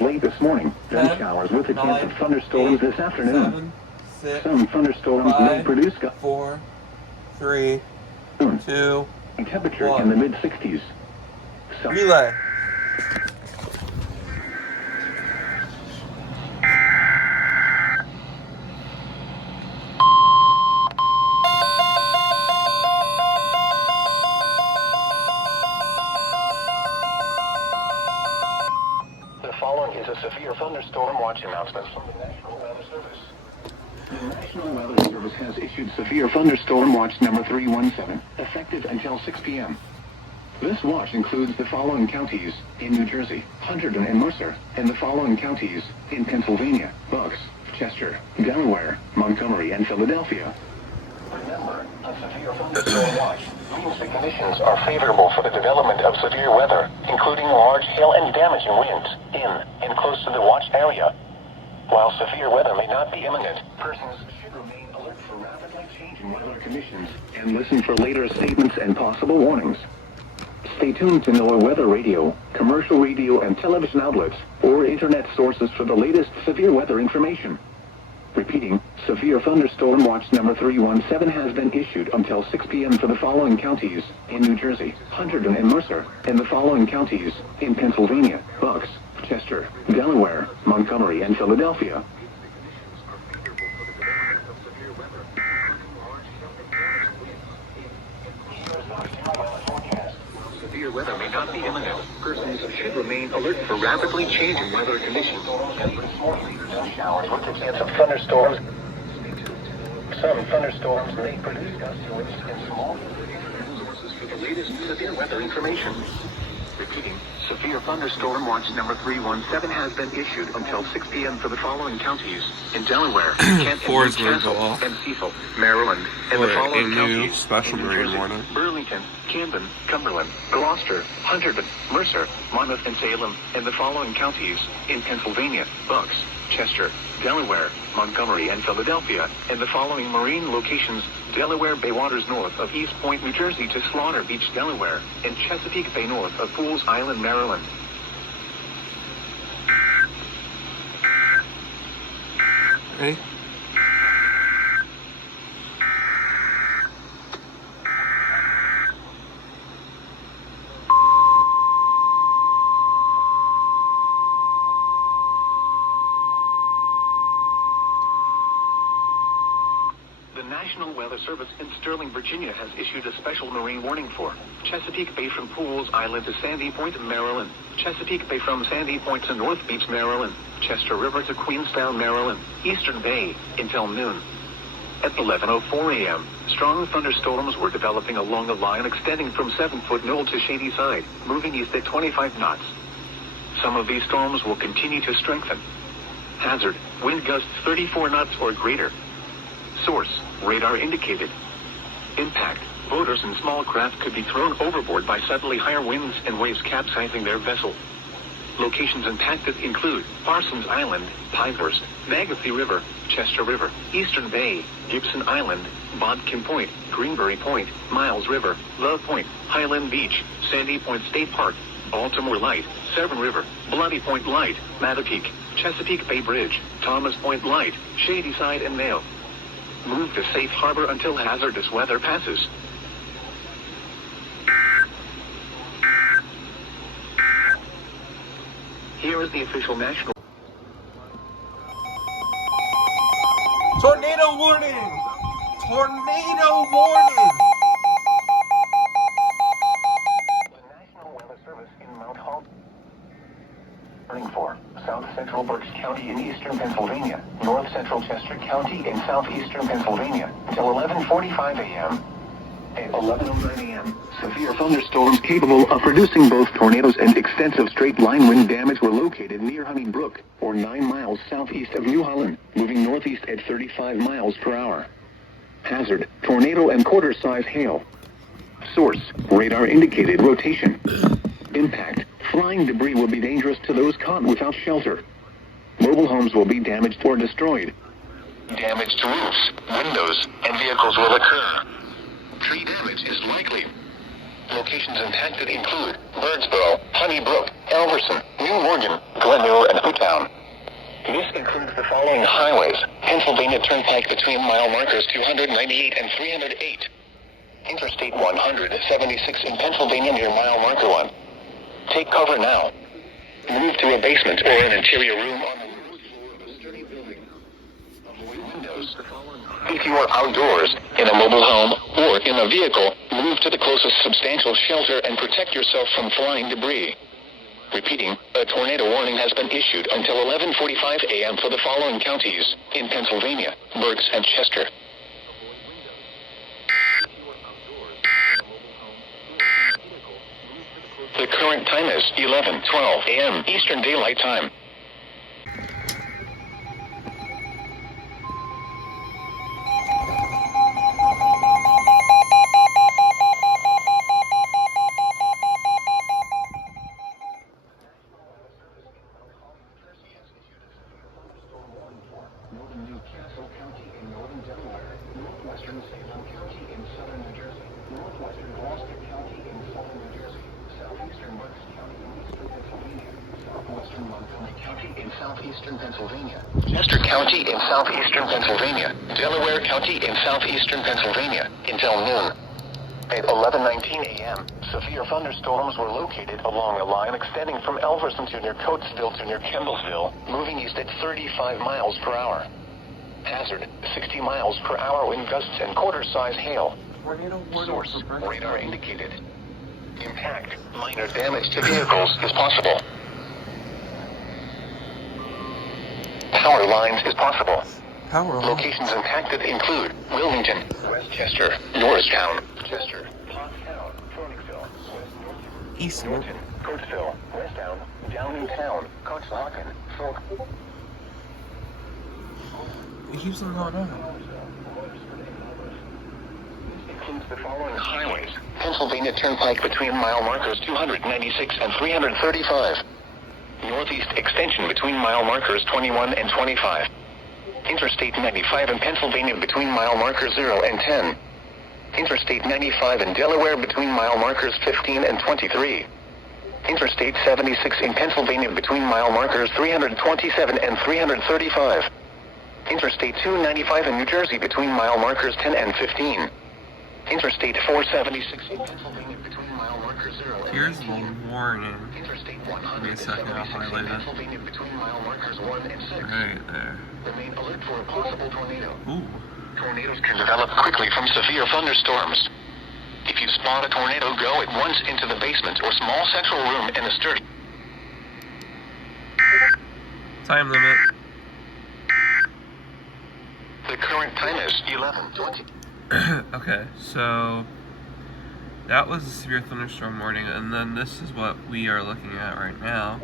late this morning. Then showers with a chance of thunderstorms this afternoon. 7, 6, Some thunderstorms 5, may produce 4, 3, 2, temperature 1. in the mid-60s. Relay. The following is a severe thunderstorm watch announcement from the National Weather Service. The National Weather Service has issued severe thunderstorm watch number 317, effective until 6 p.m. This watch includes the following counties in New Jersey, Hunterdon and Mercer, and the following counties in Pennsylvania, Bucks, Chester, Delaware, Montgomery, and Philadelphia. Remember, a severe thunderstorm watch means the conditions are favorable for the development of severe weather, including large hail and damaging winds in and close to the watch area. While severe weather may not be imminent, persons should remain alert for rapidly changing weather conditions and listen for later statements and possible warnings. Stay tuned to NOAA Weather Radio, commercial radio and television outlets, or internet sources for the latest severe weather information. Repeating, severe thunderstorm watch number 317 has been issued until 6 p.m. for the following counties in New Jersey, Hunterdon and Mercer, and the following counties in Pennsylvania, Bucks, Chester, Delaware, Montgomery, and Philadelphia. Severe weather may not be imminent. Persons should remain alert for rapidly changing weather conditions. Showers with a chance of thunderstorms. Some thunderstorms may produce gusty winds and small sources for the latest severe weather information. Repeating, severe thunderstorm watch number 317 has been issued until 6 p.m. for the following counties in Delaware, Kent, Newcastle, and Cecil, Maryland, and the following counties special in New marine Jersey, warning. Burlington, Camden, Cumberland, Gloucester, Hunterdon, Mercer, Monmouth, and Salem, and the following counties in Pennsylvania, Bucks, Chester, Delaware, Montgomery, and Philadelphia, and the following marine locations: Delaware Bay waters north of East Point, New Jersey to Slaughter Beach, Delaware, and Chesapeake Bay north of Fools Island, Maryland. Ready? The National Weather Service in Sterling, Virginia has issued a special marine warning for Chesapeake Bay from Pools Island to Sandy Point, Maryland, Chesapeake Bay from Sandy Point to North Beach, Maryland, Chester River to Queenstown, Maryland, Eastern Bay, until noon. At 11:04 a.m., strong thunderstorms were developing along a line extending from 7-Foot Knoll to Shady Side, moving east at 25 knots. Some of these storms will continue to strengthen. Hazard, wind gusts 34 knots or greater. Source, radar indicated. Impact, boaters and small craft could be thrown overboard by suddenly higher winds and waves capsizing their vessel. Locations impacted include Parsons Island, Pinehurst, Magathie River, Chester River, Eastern Bay, Gibson Island, Bodkin Point, Greenberry Point, Miles River, Love Point, Highland Beach, Sandy Point State Park, Baltimore Light, Severn River, Bloody Point Light, Mattapique, Chesapeake Bay Bridge, Thomas Point Light, Shady Side, and Nail. Move to safe harbor until hazardous weather passes. Here is the official national Tornado warning! Tornado warning! The National Weather Service in Mount Hall. Warning for South Central Berks County in eastern Pennsylvania, North Central Chester County in southeastern Pennsylvania, until 11:45 a.m. At 11:09 a.m., severe thunderstorms capable of producing both tornadoes and extensive straight-line wind damage were located near Honey Brook, or 9 miles southeast of New Holland, moving northeast at 35 miles per hour. Hazard, tornado and quarter-size hail. Source, radar indicated rotation. Impact, flying debris will be dangerous to those caught without shelter. Mobile homes will be damaged or destroyed. Damage to roofs, windows, and vehicles will occur. Tree damage is likely. Location Locations impacted include Birdsboro, Honeybrook, Elverson, New Morgan, Glenmore, and Hoottown. This includes the following highways: Pennsylvania Turnpike between mile markers 298 and 308. Interstate 176 in Pennsylvania near mile marker 1. Take cover now. Move to a basement or an interior room on the ground floor of a sturdy building. Avoid windows. If you are outdoors, in a mobile home, or in a vehicle, move to the closest substantial shelter and protect yourself from flying debris. Repeating, a tornado warning has been issued until 11:45 a.m. for the following counties in Pennsylvania: Berks and Chester. The current time is 11:12 a.m. Eastern Daylight Time. Northern Newcastle County in northern Delaware, northwestern Salem County in southern New Jersey, northwestern Gloucester County in southern New Jersey, southeastern Berks County in eastern Pennsylvania, southwestern Montgomery County in southeastern Pennsylvania, Chester County in southeastern Pennsylvania, Delaware County in southeastern Pennsylvania, until noon. At 11:19 a.m., severe thunderstorms were located along a line extending from Elverson to near Coatesville to near Kendallsville, moving east at 35 miles per hour. Hazard, 60 miles per hour wind gusts and quarter-size hail. Source, radar indicated. Impact, minor damage to vehicles is possible. Power lines is possible. Locations impacted include Wilmington, Westchester, Norristown, Chester, Pottstown, Phoenixville, West Norton, East Norton, Coatesville, Westtown, Downingtown, Conshohocken, Folk. It keeps on going on. Includes the following highways: Pennsylvania Turnpike between mile markers 296 and 335. Northeast extension between mile markers 21 and 25. Interstate 95 in Pennsylvania between mile markers 0 and 10. Interstate 95 in Delaware between mile markers 15 and 23. Interstate 76 in Pennsylvania between mile markers 327 and 335. Interstate 295 in New Jersey between mile markers 10 and 15. Interstate 476 in Pennsylvania between mile markers 0 and Here's 19. the warning. Interstate Give me a second, I'll 176 highlight in it. Pennsylvania between mile markers 1 and 6. Right there. Remain alert for a possible tornado. Ooh. Tornadoes can develop quickly from severe thunderstorms. If you spot a tornado, go at once into the basement or small central room in a sturdy. Time limit. The current time is 11:20. Okay, so that was a severe thunderstorm warning, and then this is what we are looking at right now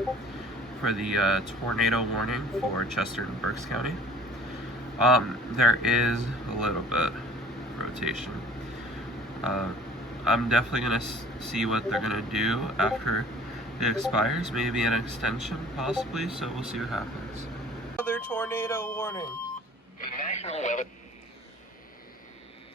for the tornado warning for Chester and Berks County. There is a little bit of rotation. I'm definitely going to see what they're going to do after it expires, maybe an extension possibly, so we'll see what happens. Another tornado warning. National weather.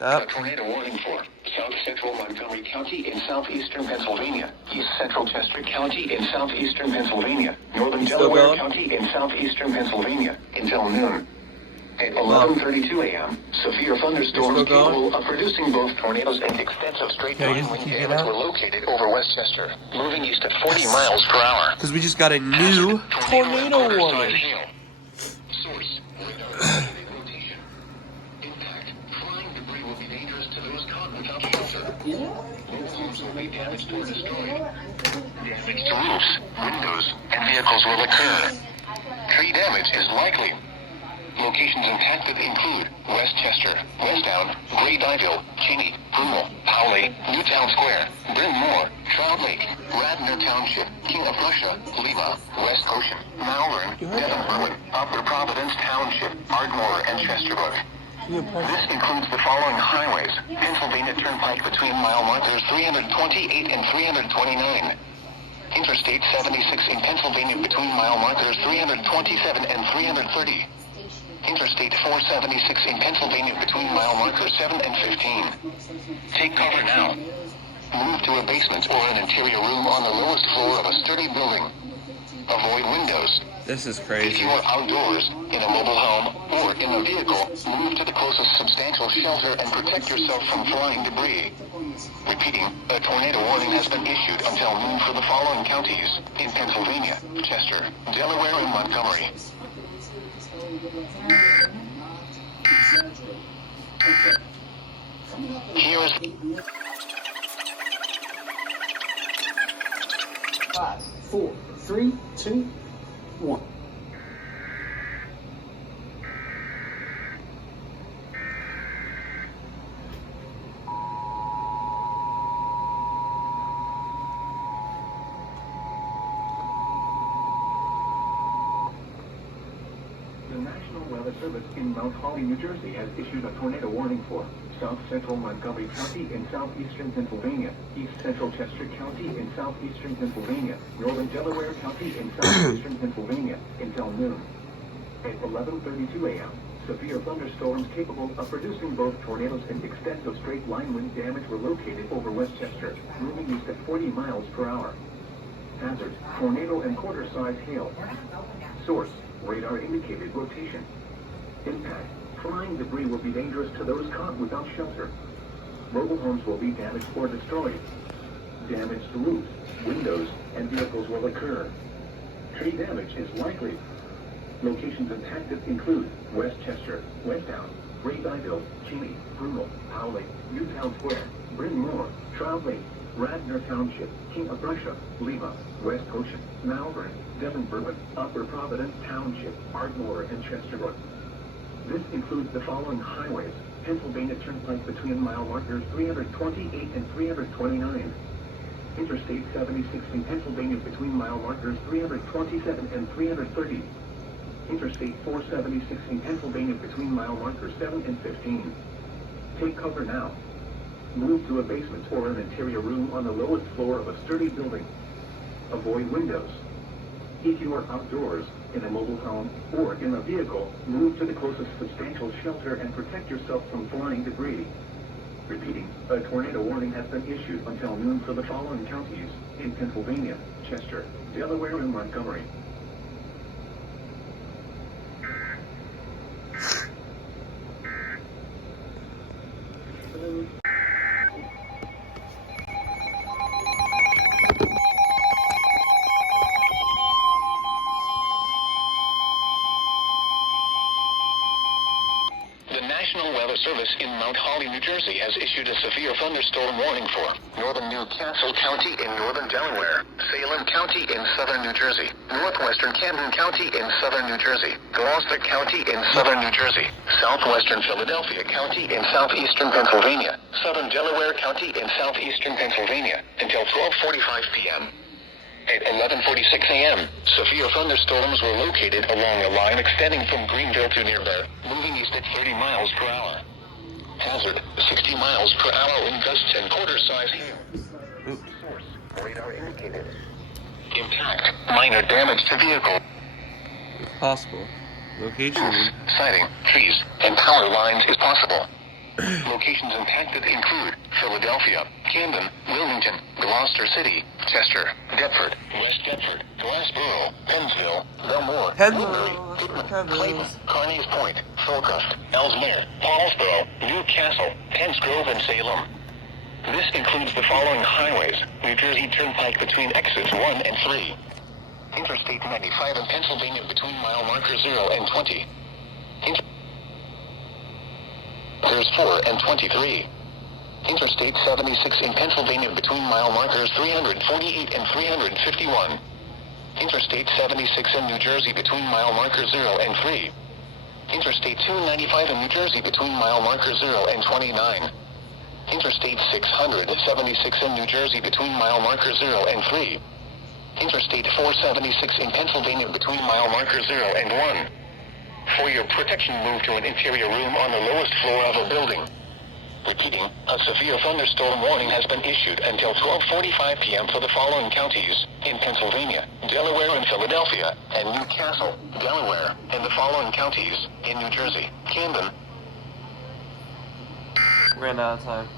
A That tornado warning for South Central Montgomery County in southeastern Pennsylvania, East Central Chester County in southeastern Pennsylvania, Northern still Delaware going? County in southeastern Pennsylvania, until noon. At 11:32 a.m., severe thunderstorms Still going? capable of producing both tornadoes and extensive straight Yeah, line you wind keep it damage out. were located over Westchester, moving east at 40 miles per hour. because we just got a new tornado warning. Source, radar indicated rotation. Impact, flying debris will be dangerous to those caught without shelter. Mobile homes will be damaged or destroyed. Damage to roofs, windows, and vehicles will occur. Tree damage is likely. Locations impacted include Westchester, Westtown, Gray Dyeville, Cheney, Brummel, Howley, Newtown Square, Bryn Mawr, Trout Lake, Radnor Township, King of Prussia, Lima, West Goshen, Malvern, Devon Bruin, Upper Providence Township, Ardmore, and Chesterbrook. This includes the following highways: Pennsylvania Turnpike between mile markers 328 and 329. Interstate 76 in Pennsylvania between mile markers 327 and 330. Interstate 476 in Pennsylvania between mile markers 7 and 15. Take cover now. Move to a basement or an interior room on the lowest floor of a sturdy building. Avoid windows. This is If crazy. you are outdoors, in a mobile home, or in a vehicle, move to the closest substantial shelter and protect yourself from flying debris. Repeating, a tornado warning has been issued until noon for the following counties in Pennsylvania, Chester, Delaware, and Montgomery. Here is 5, 4, 3, 2, 1. the National Weather Service in Mount Holly, New Jersey has issued a tornado warning for South Central Montgomery County in southeastern Pennsylvania, East Central Chester County in southeastern Pennsylvania, Northern Delaware County in southeastern Pennsylvania until noon. At 11:32 a.m., severe thunderstorms capable of producing both tornadoes and extensive straight-line wind damage were located over Westchester, moving east at 40 miles per hour. Hazard, tornado and quarter-size hail. Source, radar indicated rotation. Impact, flying debris will be dangerous to those caught without shelter. Mobile homes will be damaged or destroyed. Damaged roofs, windows, and vehicles will occur. Tree damage is likely. Locations impacted include Westchester, Westtown, Grayville, Cheney, Brunel, Howley, Newtown Square, Bryn Mawr, Trout Lake, Radnor Township, King of Prussia, Lima, West Ocean, Malvern, Devon Berwyn, Upper Providence Township, Ardmore, and Chesterwood. This includes the following highways: Pennsylvania Turnpike between mile markers 328 and 329. Interstate 76 in Pennsylvania between mile markers 327 and 330. Interstate 476 in Pennsylvania between mile markers 7 and 15. Take cover now. Move to a basement or an interior room on the lowest floor of a sturdy building. Avoid windows. If you are outdoors, in a mobile home, or in a vehicle, move to the closest substantial shelter and protect yourself from flying debris. Repeating, a tornado warning has been issued until noon for the following counties in Pennsylvania, Chester, Delaware, and Montgomery. The National Weather Service in Mount Holly, New Jersey has issued a severe thunderstorm warning for northern Newcastle County in northern Delaware, Salem County in southern New Jersey, northwestern Camden County in southern New Jersey, Gloucester County in southern New Jersey, southwestern Philadelphia County in southeastern Pennsylvania, southern Delaware County in southeastern Pennsylvania until 12:45 p.m. At 11:46 a.m., severe thunderstorms were located along a line extending from Greenville to nearby, moving east at 30 miles per hour. Hazard, 60 miles per hour in gusts and quarter-size hail. Source, radar indicated. Impact, minor damage to vehicle. Possible. Location. Roofs, siding, trees, and power lines is possible. Locations impacted include Philadelphia, Camden, Wilmington, Gloucester City, Chester, Deptford, West Deptford, Glassboro, Pennsville, Belmore, Pennsville, Woodbury, Clayton, Carneys Point, Falcrest, Ellesmere, Paulsboro, Newcastle, Penns Grove, and Salem. This includes the following highways: New Jersey Turnpike between exits 1 and 3. Interstate 95 in Pennsylvania between mile markers 0 and 20. There's 4 and 23. Interstate 76 in Pennsylvania between mile markers 348 and 351. Interstate 76 in New Jersey between mile markers 0 and 3. Interstate 295 in New Jersey between mile markers 0 and 29. Interstate 676 in New Jersey between mile markers 0 and 3. Interstate 476 in Pennsylvania between mile markers 0 and 1. For your protection, move to an interior room on the lowest floor of a building. Repeating, a severe thunderstorm warning has been issued until 12:45 p.m. for the following counties in Pennsylvania, Delaware, and Philadelphia, and Newcastle, Delaware, and the following counties in New Jersey, Camden. Ran out of time.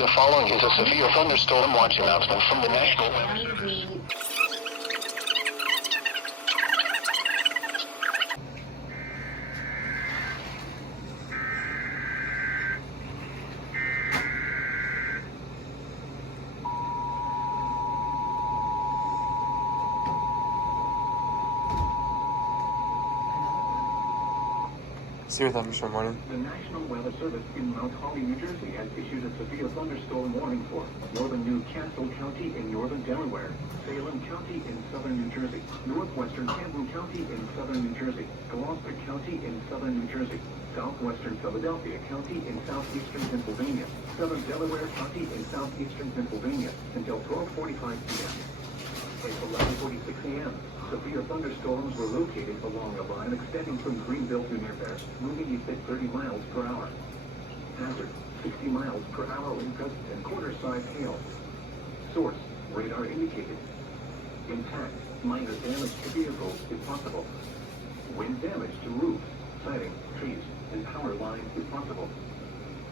The following is a severe thunderstorm watch announcement from the National Weather Service. Severe thunderstorm warning. The National Weather Service in Mount Holly, New Jersey has issued a severe thunderstorm warning for northern Newcastle County in northern Delaware, Salem County in southern New Jersey, northwestern Camden County in southern New Jersey, Gloucester County in southern New Jersey, southwestern Philadelphia County in southeastern Pennsylvania, southern Delaware County in southeastern Pennsylvania until 12:45 p.m. At 11:46 a.m., severe thunderstorms were located along a line extending from Greenville to near Paris, moving east at 30 miles per hour. Hazard, 60 miles per hour wind gusts and quarter-size hail. Source, radar indicated. Impact, minor damage to vehicles is possible. Wind damage to roofs, siding, trees, and power lines is possible.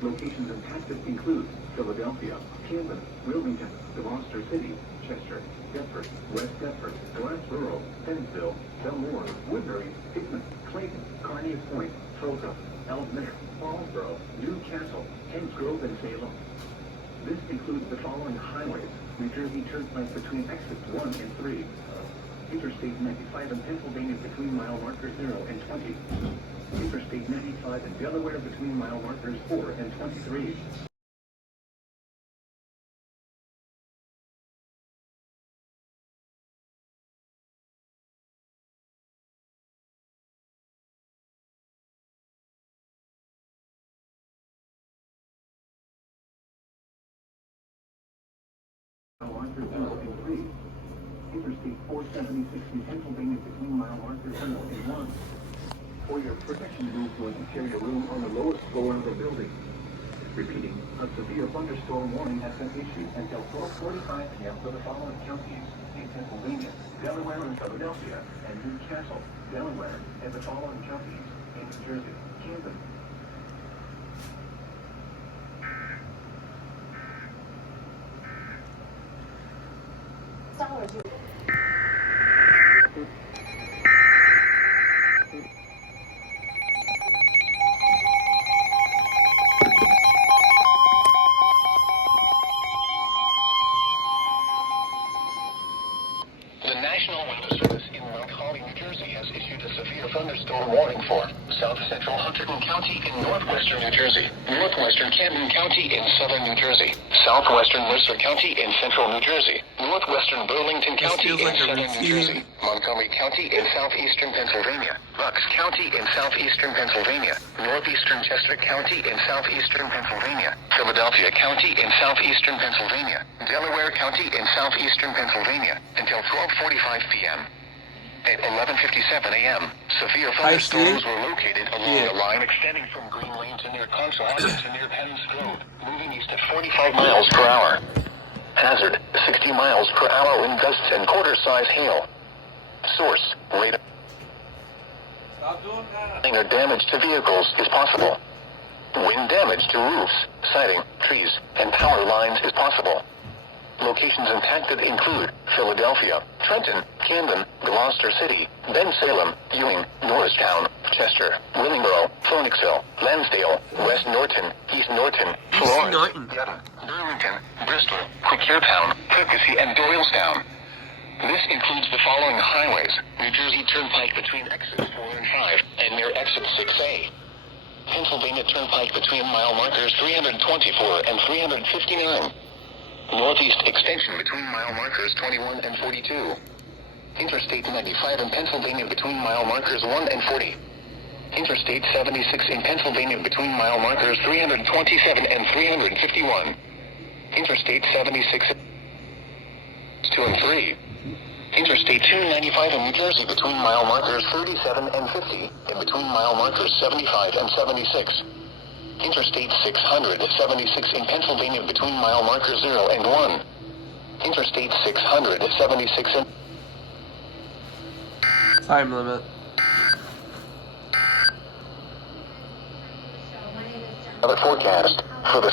Locations impacted include Philadelphia, Camden, Wilmington, Gloucester City, Chester, Deptford, West Deptford, Glassboro, Pennsville, Belmore, Woodbury, Hickman, Clayton, Carnegie Point, Tulsa, Ellesmere, Fallsboro, Newcastle, Kents Grove, and Salem. This includes the following highways: New Jersey Turnpike between exits 1 and 3, Interstate 95 in Pennsylvania between mile markers 0 and 20, Interstate 95 in Delaware between mile markers 4 and 23. Interstate 476 in Pennsylvania between mile markers 0 and 1. For your protection, move to a carry a room on the lowest floor of the building. Repeating, a severe thunderstorm warning has been issued until 12:45 p.m. for the following counties in Pennsylvania, Delaware and Philadelphia, and Newcastle, Delaware, and the following counties in New Jersey, Camden. The National Weather Service in Mount Holly, New Jersey has issued a severe thunderstorm warning for south central Hunterdon County in northwestern New Jersey, northwestern Camden County in southern New Jersey, southwestern Worcester County in central New Jersey, northwestern Burlington County in southern New Jersey, Montgomery County in southeastern Pennsylvania, Bucks County in southeastern Pennsylvania, northeastern Chester County in southeastern Pennsylvania, Philadelphia County in southeastern Pennsylvania, Delaware County in southeastern Pennsylvania until 12:45 p.m. At 11:57 a.m., severe thunderstorms were located along a line extending from Green Lane to near Consul Avenue to near Penn's Road, moving east at 45 miles per hour. Hazard, 60 miles per hour wind gusts and quarter-size hail. Source, radar. Stop doing that. Minor damage to vehicles is possible. Wind damage to roofs, siding, trees, and power lines is possible. Locations impacted include Philadelphia, Trenton, Camden, Gloucester City, Salem, Ewing, Norristown, Chester, Willingboro, Phoenixville, Lansdale, West Norton, East Norton, Florence, Yetta, Burlington, Bristol, Quakertown, Poughkeepsie, and Doylestown. This includes the following highways: New Jersey Turnpike between exits 4 and 5 and near exit 6A. Pennsylvania Turnpike between mile markers 324 and 359. Northeast extension between mile markers 21 and 42. Interstate 95 in Pennsylvania between mile markers 1 and 40. Interstate 76 in Pennsylvania between mile markers 327 and 351. Interstate 76 2 and 3. Interstate 295 in New Jersey between mile markers 37 and 50 and between mile markers 75 and 76. Interstate 676 in Pennsylvania between mile markers 0 and 1. Interstate 676 in... Time limit. Another forecast for the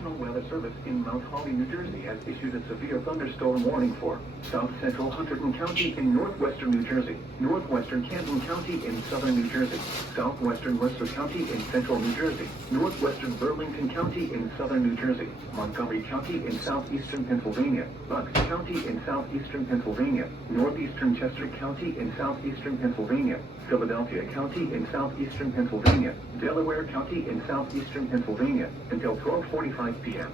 National Weather Service in Mount Holly, New Jersey has issued a severe thunderstorm warning for south central Hunterdon County in northwestern New Jersey, northwestern Camden County in southern New Jersey, southwestern Worcester County in central New Jersey, northwestern Burlington County in southern New Jersey, Montgomery County in southeastern Pennsylvania, Bucks County in southeastern Pennsylvania, northeastern Chester County in southeastern Pennsylvania, Philadelphia County in southeastern Pennsylvania, Delaware County in southeastern Pennsylvania, until 12:45 p.m.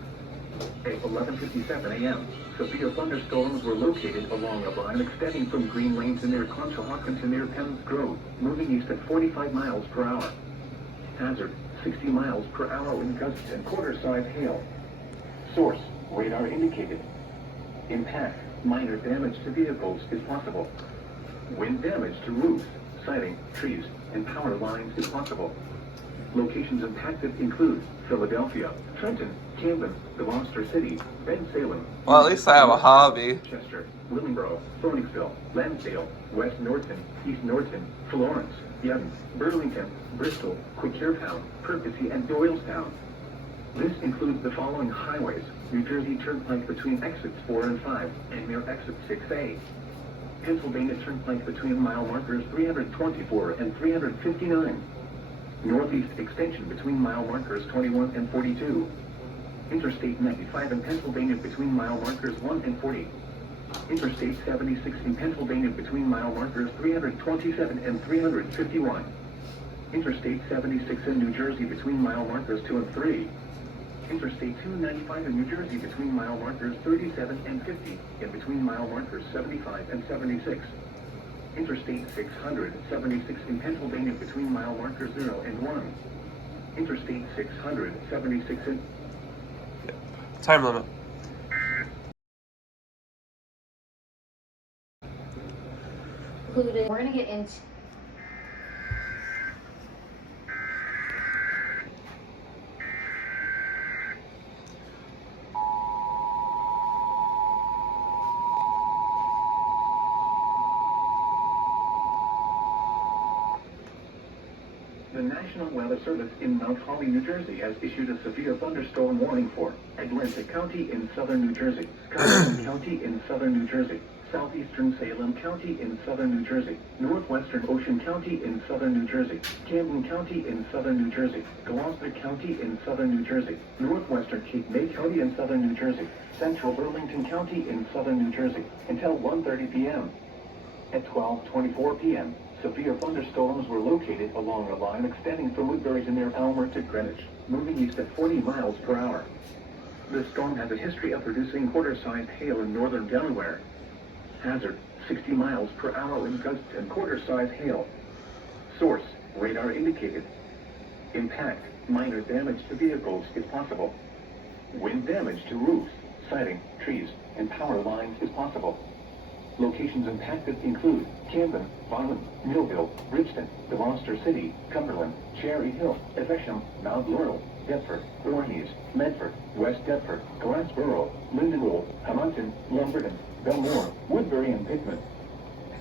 At 11:57 a.m., severe thunderstorms were located along a line extending from Green Lane to near Conshohocken to near Penns Grove, moving east at 45 miles per hour. Hazard, 60 miles per hour wind gusts and quarter-size hail. Source, radar indicated. Impact, minor damage to vehicles is possible. Wind damage to roofs, siding, trees, and power lines is possible. Locations impacted include Philadelphia, Trenton, Camden, Gloucester City, Bensalem. Well, at least I have a hobby. Chester, Willingboro, Phoenixville, Lansdale, West Norton, East Norton, Florence, Yonge, Burlington, Bristol, Quakertown, Percy, and Doylestown. This includes the following highways: New Jersey Turnpike between exits 4 and 5 and near exit 6A. Pennsylvania Turnpike between mile markers 324 and 359. Northeast Extension between mile markers 21 and 42. Interstate 95 in Pennsylvania between mile markers 1 and 40. Interstate 76 in Pennsylvania between mile markers 327 and 351. Interstate 76 in New Jersey between mile markers 2 and 3. Interstate 295 in New Jersey between mile markers 37 and 50 and between mile markers 75 and 76. Interstate 676 in Pennsylvania between mile markers 0 and 1. Interstate 676 in... Time limit. We're gonna get into The National Weather Service in Mount Holly, New Jersey has issued a severe thunderstorm warning for Atlantic County in southern New Jersey, Cumberland County in southern New Jersey, southeastern Salem County in southern New Jersey, northwestern Ocean County in southern New Jersey, Camden County in southern New Jersey, Gloucester County in southern New Jersey, northwestern Cape May County in southern New Jersey, central Burlington County in southern New Jersey, until 1:30 p.m. At 12:24 p.m., severe thunderstorms were located along a line extending from Woodbury to near Elmer to Greenwich, moving east at 40 miles per hour. The storm has a history of producing quarter-sized hail in northern Delaware. Hazard, 60 miles per hour wind gusts and quarter-sized hail. Source, radar indicated. Impact, minor damage to vehicles is possible. Wind damage to roofs, siding, trees, and power lines is possible. Locations impacted include Camden, Bowman, Millville, Bridgeton, Gloucester City, Cumberland, Cherry Hill, Evesham, Mount Laurel, Deptford, Voorhees, Medford, West Deptford, Glassboro, Lindenwood, Hamilton, Lumberton, Belmore, Woodbury, and Pittman.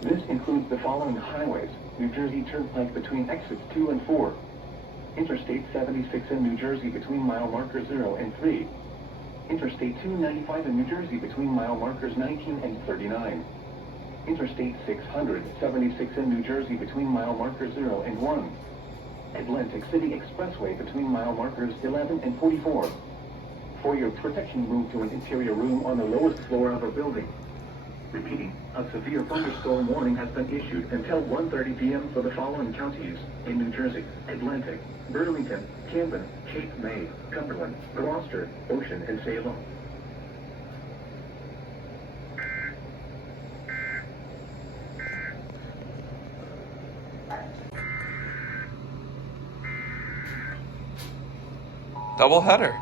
This includes the following highways: New Jersey Turnpike between exits 2 and 4. Interstate 76 in New Jersey between mile markers 0 and 3. Interstate 295 in New Jersey between mile markers 19 and 39. Interstate 676 in New Jersey between mile markers 0 and 1. Atlantic City Expressway between mile markers 11 and 44. For your protection, move to an interior room on the lowest floor of a building. Repeating, a severe thunderstorm warning has been issued until 1:30 p.m. for the following counties in New Jersey: Atlantic, Burlington, Camden, Cape May, Cumberland, Gloucester, Ocean, and Salem. Double header.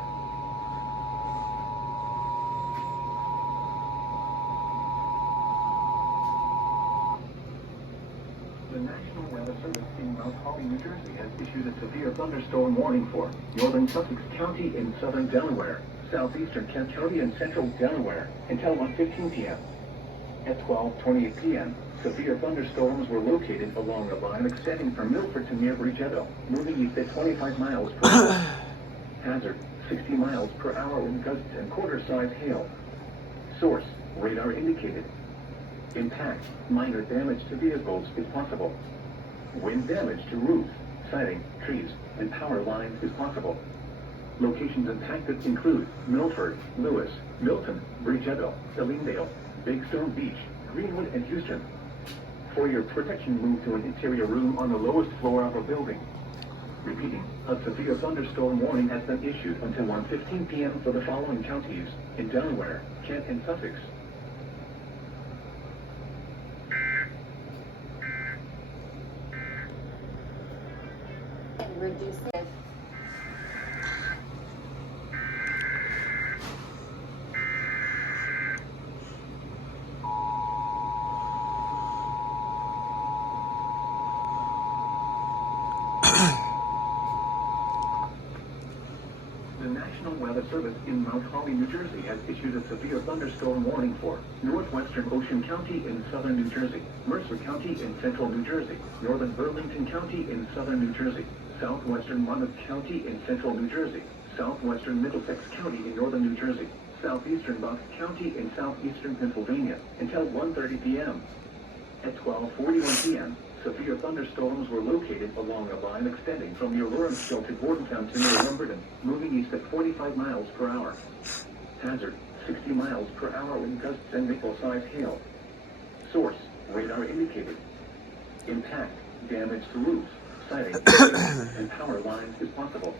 The National Weather Service in Mount Holly, New Jersey has issued a severe thunderstorm warning for northern Sussex County in southern Delaware, southeastern Kent County and central Delaware until 1:15 p.m. At 12:28 p.m., severe thunderstorms were located along a line extending from Milford to near Bridgetto, moving east at 25 miles per hour. Hazard, 60 miles per hour wind gusts and quarter-size hail. Source, radar indicated. Impact, minor damage to vehicles is possible. Wind damage to roofs, siding, trees, and power lines is possible. Locations impacted include Milford, Lewis, Milton, Bridgetto, Elendale, Big Stone Beach, Greenwood, and Houston. For your protection, move to an interior room on the lowest floor of a building. Repeating, a severe thunderstorm warning has been issued until 1:15 p.m. for the following counties in Delaware, Kent, and Sussex. Reduce it. The National Weather Service in Mount Holly, New Jersey has issued a severe thunderstorm warning for northwestern Ocean County in southern New Jersey, Mercer County in central New Jersey, northern Burlington County in southern New Jersey, southwestern Monmouth County in central New Jersey, southwestern Middlesex County in northern New Jersey, southeastern Bucks County in southeastern Pennsylvania until 1:30 p.m. At 12:41 p.m., severe thunderstorms were located along a line extending from near Lawrenceville to Bordentown to near Lumberton, moving east at 45 miles per hour. Hazard, 60 miles per hour wind gusts and nickel-sized hail. Source, radar indicated. Impact, damage to roofs, siding, and power lines is possible.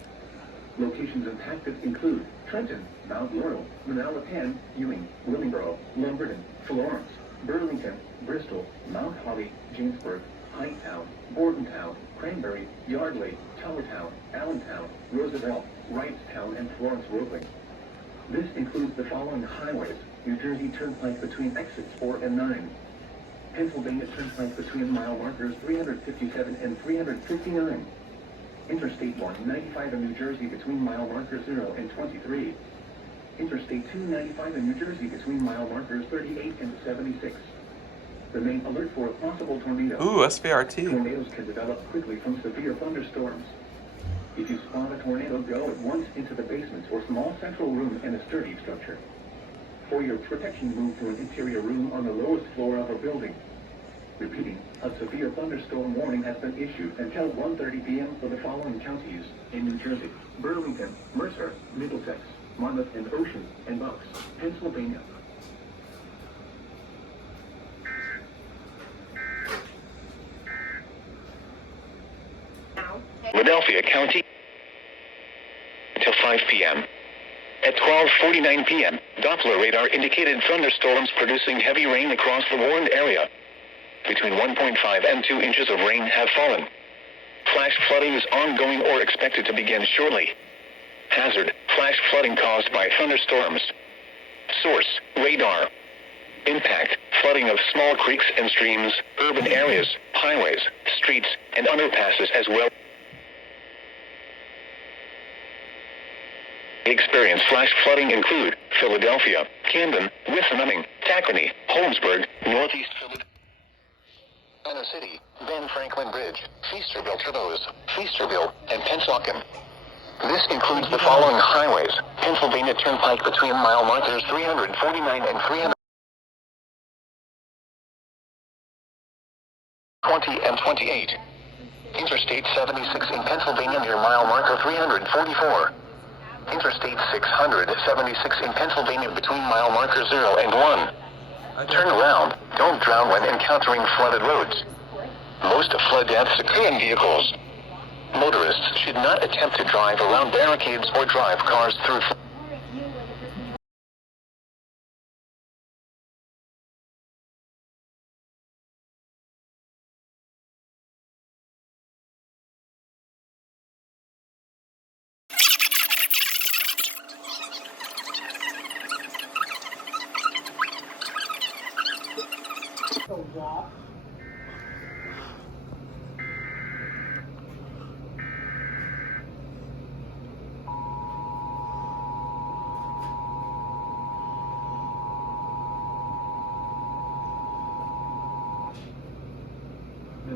Locations impacted include Trenton, Mount Laurel, Manalapan, Ewing, Willingboro, Lumberton, Florence, Burlington, Bristol, Mount Holly, Jamesburg, Highttown, Bordentown, Cranberry, Yardley, Towertown, Allentown, Roosevelt, Wrightstown, and Florence Roebling. This includes the following highways: New Jersey Turnpike between exits 4 and 9. Pennsylvania Turnpike between mile markers 357 and 359. Interstate 195 in New Jersey between mile markers 0 and 23. Interstate 295 in New Jersey between mile markers 38 and 76. Remain alert for a possible tornado. Ooh, SVRT. Tornadoes can develop quickly from severe thunderstorms. If you spot a tornado, go at once into the basement or small central room in a sturdy structure. For your protection, move to an interior room on the lowest floor of a building. Repeating, a severe thunderstorm warning has been issued until 1:30 p.m. for the following counties in New Jersey: Burlington, Mercer, Middlesex, Monmouth and Ocean, and Bucks, Pennsylvania. Philadelphia County until 5 p.m. At 12:49 p.m., Doppler radar indicated thunderstorms producing heavy rain across the warned area. Between 1.5 and 2 inches of rain have fallen. Flash flooding is ongoing or expected to begin shortly. Hazard, flash flooding caused by thunderstorms. Source, radar. Impact, flooding of small creeks and streams, urban areas, highways, streets, and underpasses as well. Experience flash flooding include Philadelphia, Camden, Wisconsin, Tacony, Holmesburg, Northeast Philadelphia, Banner City, Ben Franklin Bridge, Feasterville Turbos, Feasterville, and Pennsauken. This includes the following highways: Pennsylvania Turnpike between mile markers 349 and 320 and 28. Interstate 76 in Pennsylvania near mile marker 344. Interstate 676 in Pennsylvania between mile markers 0 and 1. Turn around, don't drown when encountering flooded roads. Most flood deaths occur in vehicles. Motorists should not attempt to drive around barricades or drive cars through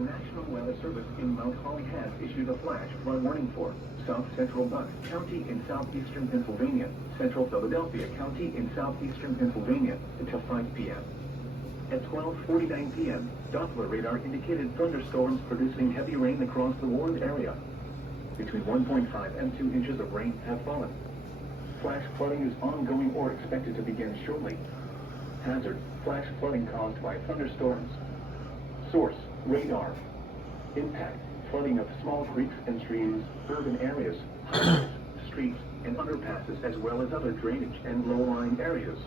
National Weather Service in Mount Holly has issued a flash flood warning for South Central Bucks County in southeastern Pennsylvania, Central Philadelphia County in southeastern Pennsylvania until 5 p.m. At 12:49 p.m., Doppler radar indicated thunderstorms producing heavy rain across the warned area. Between 1.5 and 2 inches of rain have fallen. Flash flooding is ongoing or expected to begin shortly. Hazard: flash flooding caused by thunderstorms. Source: radar. Impact: flooding of small creeks and streams, urban areas, highways, streets, and underpasses, as well as other drainage and low-lying areas.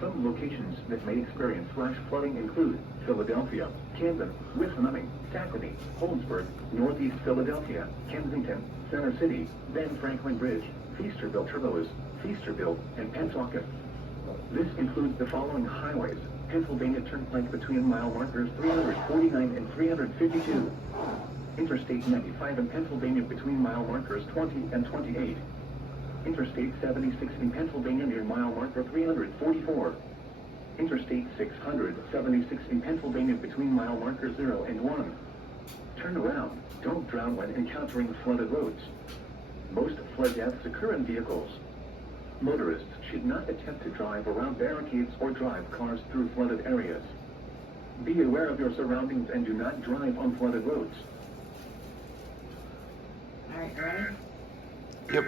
Some locations that may experience flash flooding include Philadelphia, Camden, Wisconsin, Tacony, Holmesburg, Northeast Philadelphia, Kensington, Center City, Ben Franklin Bridge, Feasterville Turbois, Feasterville, and Pennsauken. This includes the following highways: Pennsylvania Turnpike between mile markers 349 and 352. Interstate 95 in Pennsylvania between mile markers 20 and 28. Interstate 76 in Pennsylvania near mile marker 344. Interstate 676 in Pennsylvania between mile markers 0 and 1. Turn around. Don't drown when encountering flooded roads. Most flood deaths occur in vehicles. Motorists should not attempt to drive around barricades or drive cars through flooded areas. Be aware of your surroundings and do not drive on flooded roads. All right, ready? Yep.